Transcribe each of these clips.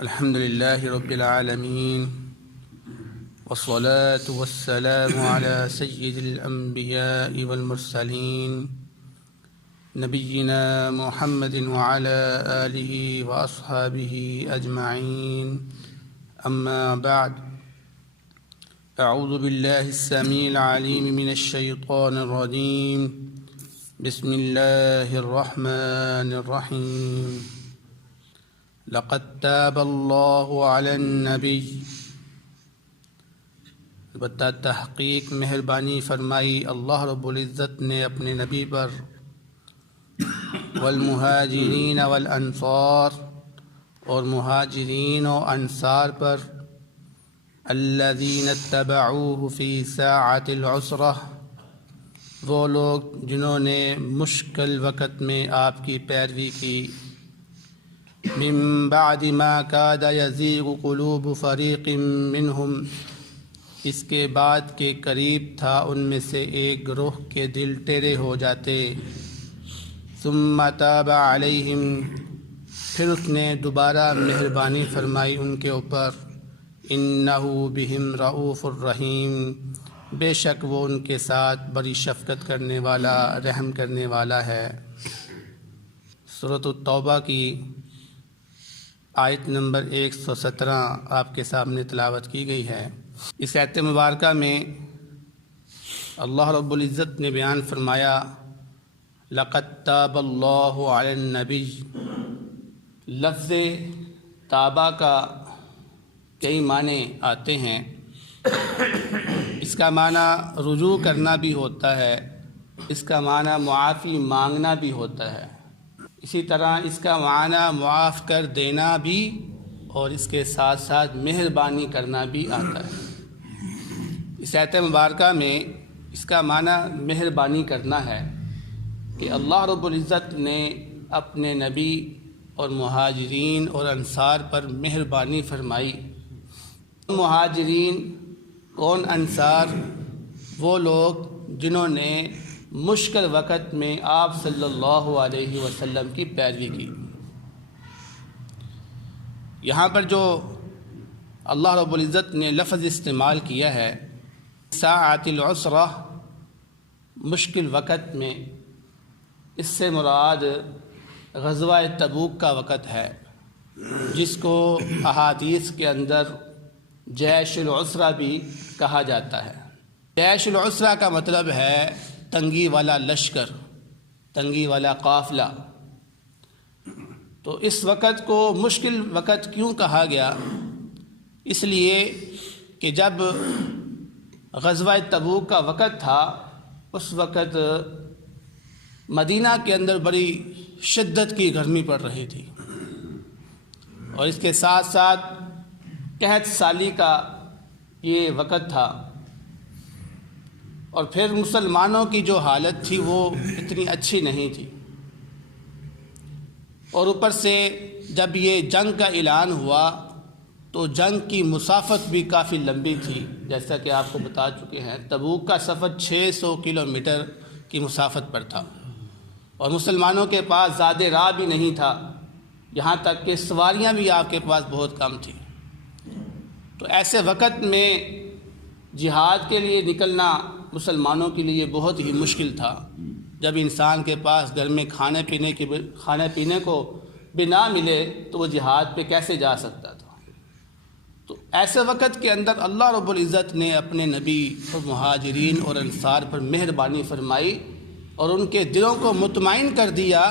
الحمد لله رب العالمين والصلاة والسلام على سيد الأنبياء والمرسلين نبينا محمد وعلى آله وأصحابه أجمعين أما بعد أعوذ بالله السميع العليم من الشيطان الرجيم بسم الله الرحمن الرحيم لقد تاب الله على النبي البتہ تحقیق مہربانی فرمائی اللہ رب العزت نے اپنے نبی پر والمہاجرین والانصار اور مہاجرین و انصار پر الذین اتبعوه فی ساعة العسرہ وہ لوگ جنہوں نے مشکل وقت میں آپ کی پیروی کی من بعد ما کاد یزیغ قلوب فریق منہم اس کے بعد کے قریب تھا ان میں سے ایک گروہ کے دل ٹیڑے ہو جاتے ثم تاب علیہم پھر اس نے دوبارہ مہربانی فرمائی ان کے اوپر انہ بہم رؤوف الرحیم بے شک وہ ان کے ساتھ بڑی شفقت کرنے والا رحم کرنے والا ہے۔ سورۃ التوبہ کی آیت نمبر 117 آپ کے سامنے تلاوت کی گئی ہے۔ اس آیت مبارکہ میں اللہ رب العزت نے بیان فرمایا لقد تاب اللہ علی النبی۔ لفظ تابہ کا کئی معنی آتے ہیں۔ اس کا معنی رجوع کرنا بھی ہوتا ہے، اس کا معنی معافی مانگنا بھی ہوتا ہے، اسی طرح اس کا معنی معاف کر دینا بھی اور اس کے ساتھ ساتھ مہربانی کرنا بھی آتا ہے۔ اس آیت مبارکہ میں اس کا معنی مہربانی کرنا ہے کہ اللہ رب العزت نے اپنے نبی اور مہاجرین اور انصار پر مہربانی فرمائی۔ مہاجرین کون؟ انصار وہ لوگ جنہوں نے مشکل وقت میں آپ صلی اللہ علیہ وسلم کی پیروی کی۔ یہاں پر جو اللہ رب العزت نے لفظ استعمال کیا ہے ساعۃ العسرہ، مشکل وقت میں، اس سے مراد غزوہ تبوک کا وقت ہے جس کو احادیث کے اندر جیش العسرہ بھی کہا جاتا ہے۔ جیش العسرہ کا مطلب ہے تنگی والا لشکر، تنگی والا قافلہ۔ تو اس وقت کو مشکل وقت کیوں کہا گیا؟ اس لیے کہ جب غزوہ تبوک کا وقت تھا اس وقت مدینہ کے اندر بڑی شدت کی گرمی پڑ رہی تھی اور اس کے ساتھ ساتھ قحط سالی کا یہ وقت تھا، اور پھر مسلمانوں کی جو حالت تھی وہ اتنی اچھی نہیں تھی، اور اوپر سے جب یہ جنگ کا اعلان ہوا تو جنگ کی مسافت بھی کافی لمبی تھی۔ جیسا کہ آپ کو بتا چکے ہیں تبوک کا سفر 600 کلومیٹر کی مسافت پر تھا، اور مسلمانوں کے پاس زیادہ راہ بھی نہیں تھا، یہاں تک کہ سواریاں بھی آپ کے پاس بہت کم تھیں۔ تو ایسے وقت میں جہاد کے لیے نکلنا مسلمانوں کے لیے بہت ہی مشکل تھا۔ جب انسان کے پاس گھر میں کھانے پینے کو بھی نہ ملے تو وہ جہاد پہ کیسے جا سکتا تھا؟ تو ایسے وقت کے اندر اللہ رب العزت نے اپنے نبی اور مہاجرین اور انصار پر مہربانی فرمائی اور ان کے دلوں کو مطمئن کر دیا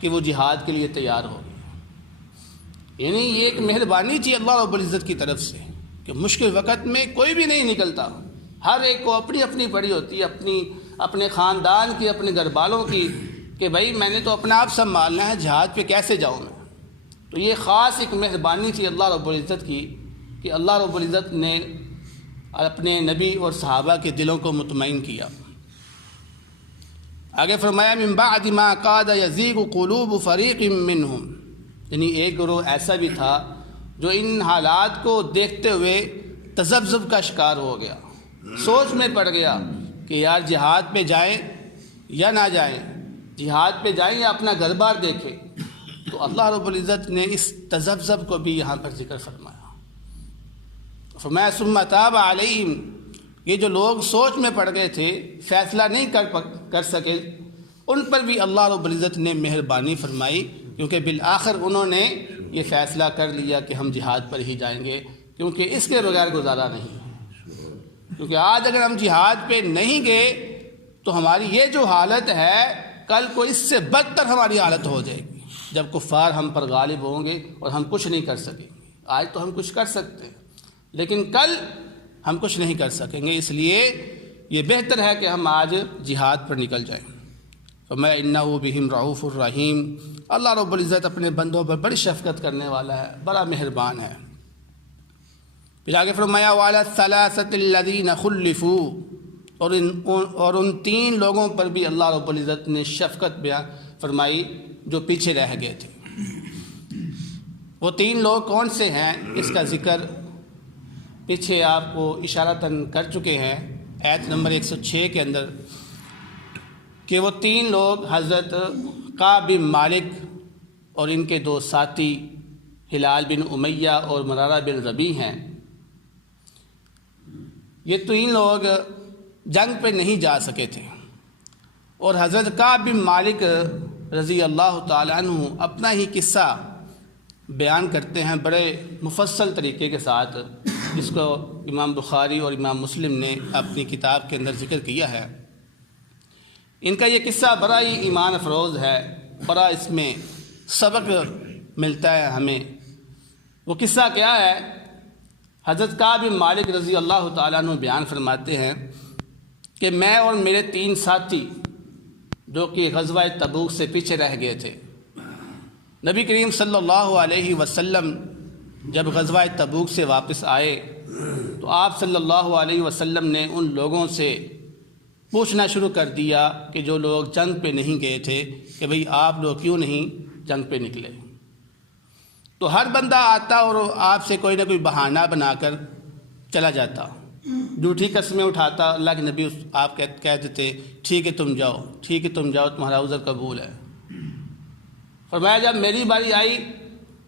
کہ وہ جہاد کے لیے تیار ہو گئے۔ یعنی یہ ایک مہربانی تھی اللہ رب العزت کی طرف سے کہ مشکل وقت میں کوئی بھی نہیں نکلتا، ہر ایک کو اپنی اپنی پڑی ہوتی ہے، اپنے خاندان کی، اپنے گھر والوں کی، کہ بھائی میں نے تو اپنا آپ سنبھالنا ہے، جہاد پہ کیسے جاؤں میں؟ تو یہ خاص ایک مہربانی تھی اللہ رب العزت کی کہ اللہ رب العزت نے اپنے نبی اور صحابہ کے دلوں کو مطمئن کیا۔ آگے فرمایا من بعد ما کاد یزیغ قلوب فریق منہم، یعنی ایک گروہ ایسا بھی تھا جو ان حالات کو دیکھتے ہوئے تذبذب کا شکار ہو گیا، سوچ میں پڑ گیا کہ یار جہاد پہ جائیں یا نہ جائیں، جہاد پہ جائیں یا اپنا گھر بار دیکھیں۔ تو اللہ رب العزت نے اس تذبذب کو بھی یہاں پر ذکر فرمایا، فرمایا ثم تاب علیہم، یہ جو لوگ سوچ میں پڑ گئے تھے، فیصلہ نہیں کر سکے، ان پر بھی اللہ رب العزت نے مہربانی فرمائی، کیونکہ بالآخر انہوں نے یہ فیصلہ کر لیا کہ ہم جہاد پر ہی جائیں گے، کیونکہ اس کے بغیر گزارا نہیں ہے۔ کیونکہ آج اگر ہم جہاد پہ نہیں گئے تو ہماری یہ جو حالت ہے، کل کو اس سے بدتر ہماری حالت ہو جائے گی، جب کفار ہم پر غالب ہوں گے اور ہم کچھ نہیں کر سکیں گے۔ آج تو ہم کچھ کر سکتے ہیں، لیکن کل ہم کچھ نہیں کر سکیں گے، اس لیے یہ بہتر ہے کہ ہم آج جہاد پر نکل جائیں۔ فَمَا إِنَّهُ بِهِمْ رَعُوفٌ الرَّحِيمٌ، اللہ رب العزت اپنے بندوں پر بڑی شفقت کرنے والا ہے، بڑا مہربان ہے۔ پھر آگے فرمایا وَعَلَى الثَّلَاثَةِ الَّذِينَ خُلِّفُوا، اور ان تین لوگوں پر بھی اللہ رب العزت نے شفقت بیان فرمائی جو پیچھے رہ گئے تھے۔ وہ تین لوگ کون سے ہیں، اس کا ذکر پیچھے آپ کو اشارتاً کر چکے ہیں آیت نمبر 106 کے اندر، کہ وہ تین لوگ حضرت کعب بن مالک اور ان کے دو ساتھی ہلال بن امیہ اور مرارہ بن ربیع ہیں۔ یہ تین لوگ جنگ پہ نہیں جا سکے تھے، اور حضرت کعب بن مالک رضی اللہ تعالیٰ عنہ اپنا ہی قصہ بیان کرتے ہیں بڑے مفصل طریقے کے ساتھ، جس کو امام بخاری اور امام مسلم نے اپنی کتاب کے اندر ذکر کیا ہے۔ ان کا یہ قصہ بڑا ہی ایمان افروز ہے، بڑا اس میں سبق ملتا ہے ہمیں۔ وہ قصہ کیا ہے؟ حضرت کعب بن مالک رضی اللہ تعالیٰ عنہ بیان فرماتے ہیں کہ میں اور میرے تین ساتھی جو کہ غزوہ تبوک سے پیچھے رہ گئے تھے، نبی کریم صلی اللہ علیہ وسلم جب غزوہ تبوک سے واپس آئے تو آپ صلی اللہ علیہ وسلم نے ان لوگوں سے پوچھنا شروع کر دیا کہ جو لوگ جنگ پہ نہیں گئے تھے کہ بھئی آپ لوگ کیوں نہیں جنگ پہ نکلے؟ تو ہر بندہ آتا اور آپ سے کوئی نہ کوئی بہانہ بنا کر چلا جاتا، جھوٹی قسمیں اٹھاتا۔ اللہ کے نبی آپ کہہ دیتے ٹھیک ہے تم جاؤ، ٹھیک ہے تم جاؤ، تمہارا عذر قبول ہے۔ فرمایا جب میری باری آئی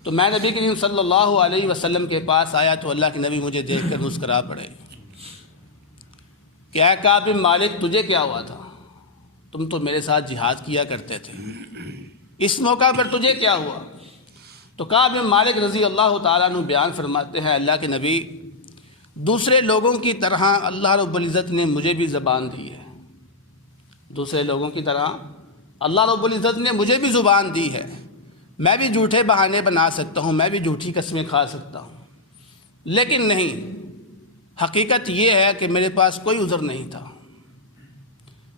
تو میں نبی کریم صلی اللہ علیہ وسلم کے پاس آیا تو اللہ کے نبی مجھے دیکھ کر مسکرا پڑے کہ اے کعب بن مالک تجھے کیا ہوا تھا؟ تم تو میرے ساتھ جہاد کیا کرتے تھے، اس موقع پر تجھے کیا ہوا؟ تو کعب بن مالک رضی اللہ تعالیٰ عنہ بیان فرماتے ہیں اللہ کے نبی، دوسرے لوگوں کی طرح اللہ رب العزت نے مجھے بھی زبان دی ہے، دوسرے لوگوں کی طرح اللہ رب العزت نے مجھے بھی زبان دی ہے، میں بھی جھوٹے بہانے بنا سکتا ہوں، میں بھی جھوٹی قسمیں کھا سکتا ہوں، لیکن نہیں، حقیقت یہ ہے کہ میرے پاس کوئی عذر نہیں تھا۔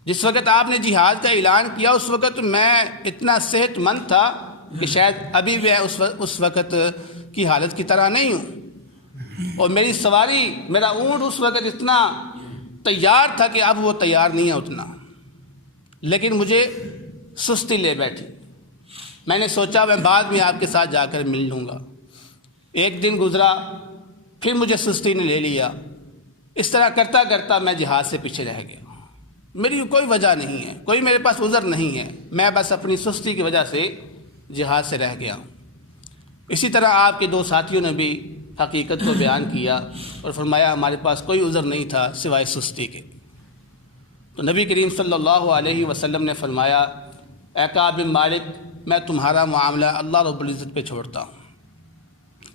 جس وقت آپ نے جہاد کا اعلان کیا اس وقت میں اتنا صحت مند تھا کہ شاید ابھی میں اس وقت کی حالت کی طرح نہیں ہوں، اور میری سواری، میرا اونٹ اس وقت اتنا تیار تھا کہ اب وہ تیار نہیں ہے اتنا، لیکن مجھے سستی لے بیٹھی۔ میں نے سوچا میں بعد میں آپ کے ساتھ جا کر مل لوں گا۔ ایک دن گزرا، پھر مجھے سستی نے لے لیا، اس طرح کرتا کرتا میں جہاد سے پیچھے رہ گیا۔ میری کوئی وجہ نہیں ہے، کوئی میرے پاس عذر نہیں ہے، میں بس اپنی سستی کی وجہ سے جہاد سے رہ گیا ہوں۔ اسی طرح آپ کے دو ساتھیوں نے بھی حقیقت کو بیان کیا اور فرمایا ہمارے پاس کوئی عذر نہیں تھا سوائے سستی کے۔ تو نبی کریم صلی اللہ علیہ وسلم نے فرمایا اے کعب بن مالک، میں تمہارا معاملہ اللہ رب العزت پہ چھوڑتا ہوں،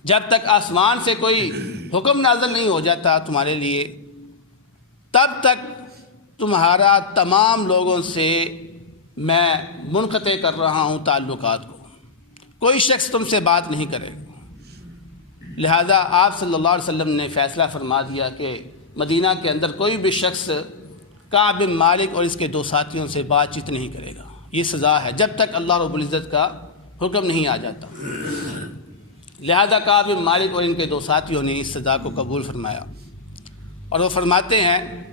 جب تک آسمان سے کوئی حکم نازل نہیں ہو جاتا تمہارے لیے، تب تک تمہارا تمام لوگوں سے میں منقطع کر رہا ہوں تعلقات کو، کوئی شخص تم سے بات نہیں کرے گا۔ لہذا آپ صلی اللہ علیہ وسلم نے فیصلہ فرما دیا کہ مدینہ کے اندر کوئی بھی شخص کعب بن مالک اور اس کے دو ساتھیوں سے بات چیت نہیں کرے گا، یہ سزا ہے جب تک اللہ رب العزت کا حکم نہیں آ جاتا۔ لہذا کعب بن مالک اور ان کے دو ساتھیوں نے اس سزا کو قبول فرمایا، اور وہ فرماتے ہیں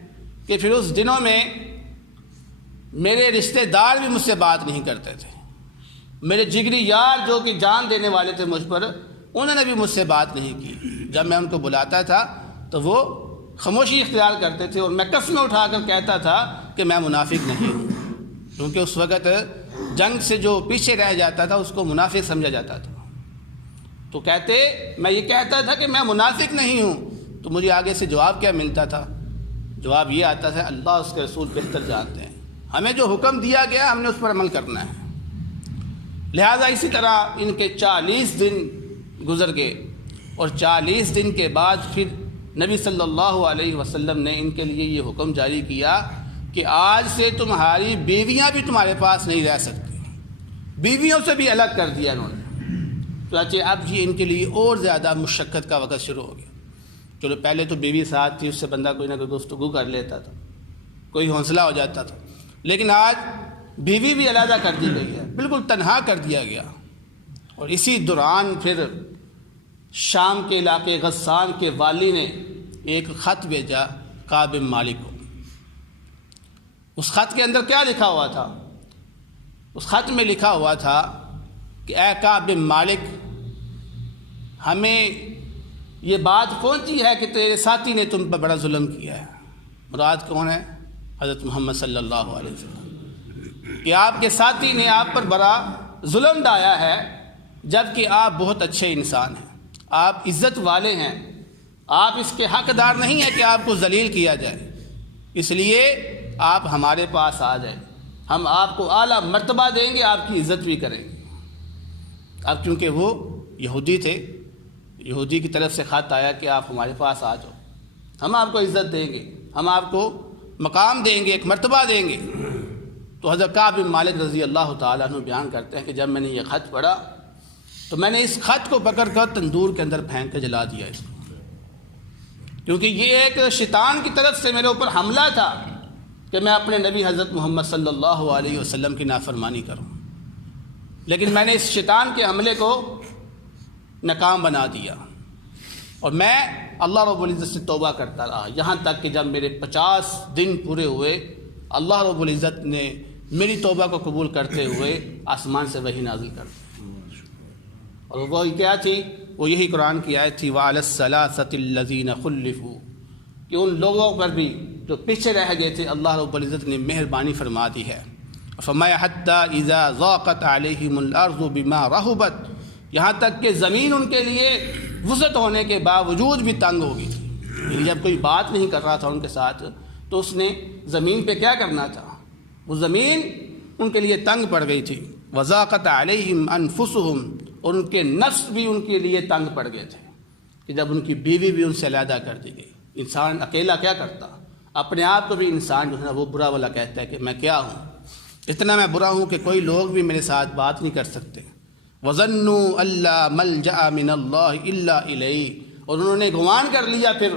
کہ پھر اس دنوں میں میرے رشتہ دار بھی مجھ سے بات نہیں کرتے تھے، میرے جگری یار جو کہ جان دینے والے تھے مجھ پر، انہوں نے بھی مجھ سے بات نہیں کی۔ جب میں ان کو بلاتا تھا تو وہ خاموشی اختیار کرتے تھے، اور میں قسمیں اٹھا کر کہتا تھا کہ میں منافق نہیں ہوں، کیونکہ اس وقت جنگ سے جو پیچھے رہ جاتا تھا اس کو منافق سمجھا جاتا تھا. تو کہتے میں یہ کہتا تھا کہ میں منافق نہیں ہوں, تو مجھے آگے سے جواب کیا ملتا تھا؟ جواب یہ آتا تھا اللہ اس کے رسول بہتر جانتے ہیں, ہمیں جو حکم دیا گیا ہم نے اس پر عمل کرنا ہے. لہٰذا اسی طرح ان کے 40 دن گزر گئے, اور 40 دن کے بعد پھر نبی صلی اللہ علیہ وسلم نے ان کے لیے یہ حکم جاری کیا کہ آج سے تمہاری بیویاں بھی تمہارے پاس نہیں رہ سکتی, بیویوں سے بھی الگ کر دیا انہوں نے. چنانچہ اب یہ ان کے لیے اور زیادہ مشقت کا وقت شروع ہو گیا. چلو پہلے تو بیوی ساتھ تھی, اس سے بندہ کوئی نہ کوئی گفتگو کر لیتا تھا, کوئی حوصلہ ہو جاتا تھا, لیکن آج بیوی بھی علیحدہ کر دی گئی ہے, بالکل تنہا کر دیا گیا. اور اسی دوران پھر شام کے علاقے غسان کے والی نے ایک خط بھیجا کعب بن مالک کو. اس خط کے اندر کیا لکھا ہوا تھا؟ اس خط میں لکھا ہوا تھا کہ اے کعب بن مالک, ہمیں یہ بات پہنچی ہے کہ تیرے ساتھی نے تم پر بڑا ظلم کیا ہے. مراد کون ہے؟ حضرت محمد صلی اللہ علیہ وسلم, کہ آپ کے ساتھی نے آپ پر بڑا ظلم ڈھایا ہے, جبکہ آپ بہت اچھے انسان ہیں, آپ عزت والے ہیں, آپ اس کے حقدار نہیں ہیں کہ آپ کو ذلیل کیا جائے. اس لیے آپ ہمارے پاس آ جائیں, ہم آپ کو اعلیٰ مرتبہ دیں گے, آپ کی عزت بھی کریں گے. اب کیونکہ وہ یہودی تھے, یہودی کی طرف سے خط آیا کہ آپ ہمارے پاس آ جاؤ, ہم آپ کو عزت دیں گے, ہم آپ کو مقام دیں گے, ایک مرتبہ دیں گے. تو حضرت کعب بن مالک رضی اللہ تعالیٰ عنہ بیان کرتے ہیں کہ جب میں نے یہ خط پڑھا تو میں نے اس خط کو پکڑ کر تندور کے اندر پھینک کے جلا دیا اس کو, کیونکہ یہ ایک شیطان کی طرف سے میرے اوپر حملہ تھا کہ میں اپنے نبی حضرت محمد صلی اللہ علیہ وسلم کی نافرمانی کروں. لیکن میں نے اس شیطان کے حملے کو ناکام بنا دیا, اور میں اللہ رب العزت سے توبہ کرتا رہا, یہاں تک کہ جب میرے 50 دن پورے ہوئے, اللہ رب العزت نے میری توبہ کو قبول کرتے ہوئے آسمان سے وحی نازل کر دی. اور وہ کیا تھی؟ وہ یہی قرآن کی آیت تھی وَعَلَى الثَّلَاثَةِ الَّذِينَ خُلِّفُوا, کہ ان لوگوں پر بھی جو پیچھے رہ گئے تھے اللہ رب العزت نے مہربانی فرما دی ہے. فرمایا حَتَّى إِذَا ضَاقَتْ عَلَيْهِمُ الْأَرْضُ بِمَا رَحُبَتْ, یہاں تک کہ زمین ان کے لیے وسعت ہونے کے باوجود بھی تنگ ہو گئی تھی. جب کوئی بات نہیں کر رہا تھا ان کے ساتھ تو اس نے زمین پہ کیا کرنا تھا؟ وہ زمین ان کے لیے تنگ پڑ گئی تھی. وَضَاقَتْ عَلَيْهِمْ أَنفُسُهُمْ, اور ان کے نفس بھی ان کے لیے تنگ پڑ گئے تھے کہ جب ان کی بیوی بھی ان سے علیحدہ کر دی گئی. انسان اکیلا کیا کرتا؟ اپنے آپ کو بھی انسان جو ہے نا وہ برا والا کہتا ہے کہ میں کیا ہوں, اتنا میں برا ہوں کہ کوئی لوگ بھی میرے ساتھ بات نہیں کر سکتے. وَظَنُّوا أَلَّا مَلْجَأَ مِنَ اللَّهِ إِلَّا إِلَيْهِ, اور انہوں نے گمان کر لیا پھر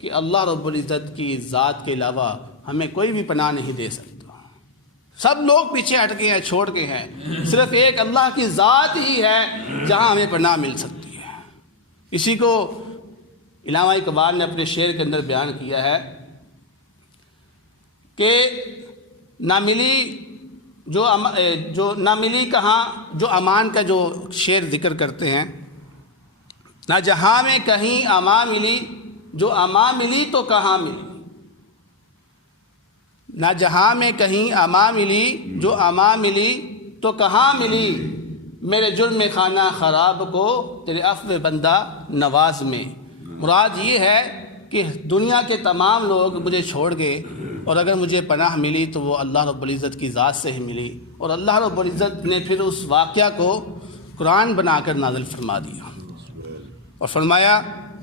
کہ اللہ رب العزت کی ذات کے علاوہ ہمیں کوئی بھی پناہ نہیں دے سکتا. سب لوگ پیچھے ہٹ گئے ہیں, چھوڑ کے ہیں, صرف ایک اللہ کی ذات ہی ہے جہاں ہمیں پناہ مل سکتی ہے. اسی کو علامہ اقبال نے اپنے شعر کے اندر بیان کیا ہے کہ نہ ملی جو نہ ملی کہاں, جو امان کا جو شعر ذکر کرتے ہیں, نہ جہاں میں کہیں امان ملی, جو امان ملی تو کہاں ملی, نہ جہاں میں کہیں امان ملی, جو امان ملی تو کہاں ملی, میرے جرم خانہ خراب کو تیرے عفو بندہ نواز میں. مراد یہ ہے کہ دنیا کے تمام لوگ مجھے چھوڑ گئے, اور اگر مجھے پناہ ملی تو وہ اللہ رب العزت کی ذات سے ہی ملی. اور اللہ رب العزت نے پھر اس واقعہ کو قرآن بنا کر نازل فرما دیا, اور فرمایا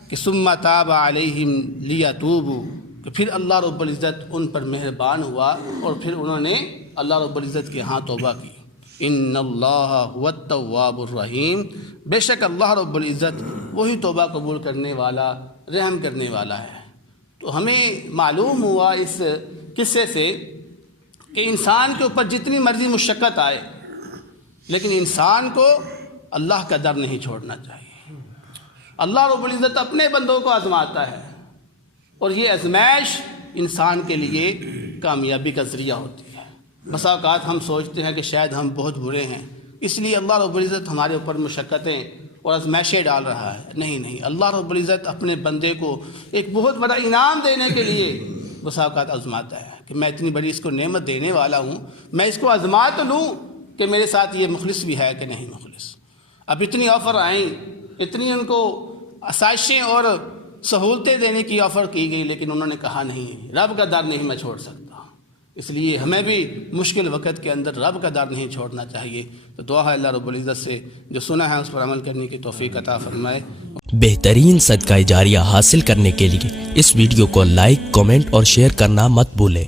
کہ ثم تاب علیہم لیتوبوا, کہ پھر اللہ رب العزت ان پر مہربان ہوا اور پھر انہوں نے اللہ رب العزت کے ہاں توبہ کی. ان اللہ هو التواب الرحیم, بے شک اللہ رب العزت وہی توبہ قبول کرنے والا, رحم کرنے والا ہے. تو ہمیں معلوم ہوا اس قصے سے کہ انسان کے اوپر جتنی مرضی مشقت آئے, لیکن انسان کو اللہ کا ڈر نہیں چھوڑنا چاہیے. اللہ رب العزت اپنے بندوں کو آزماتا ہے, اور یہ آزمائش انسان کے لیے کامیابی کا ذریعہ ہوتی ہے. بسا اوقات ہم سوچتے ہیں کہ شاید ہم بہت برے ہیں, اس لیے اللہ رب العزت ہمارے اوپر مشقتیں اور آزمائشیں ڈال رہا ہے. نہیں, اللہ رب العزت اپنے بندے کو ایک بہت بڑا انعام دینے کے لیے بسا اوقات آزماتا ہے کہ میں اتنی بڑی اس کو نعمت دینے والا ہوں, میں اس کو آزما تو لوں, کہ میرے ساتھ یہ مخلص بھی ہے کہ نہیں مخلص. اب اتنی آفر آئیں، اتنی ان کو آسائشیں اور سہولتیں دینے کی آفر کی گئی، لیکن انہوں نے کہا نہیں، رب کا در نہیں میں چھوڑ سکتا. اس لیے ہمیں بھی مشکل وقت کے اندر رب کا در نہیں چھوڑنا چاہیے. تو دعا ہے اللہ رب العزت سے جو سنا ہے اس پر عمل کرنے کی توفیق عطا فرمائے. بہترین صدقہ جاریہ حاصل کرنے کے لیے اس ویڈیو کو لائک، کمنٹ اور شیئر کرنا مت بھولیں.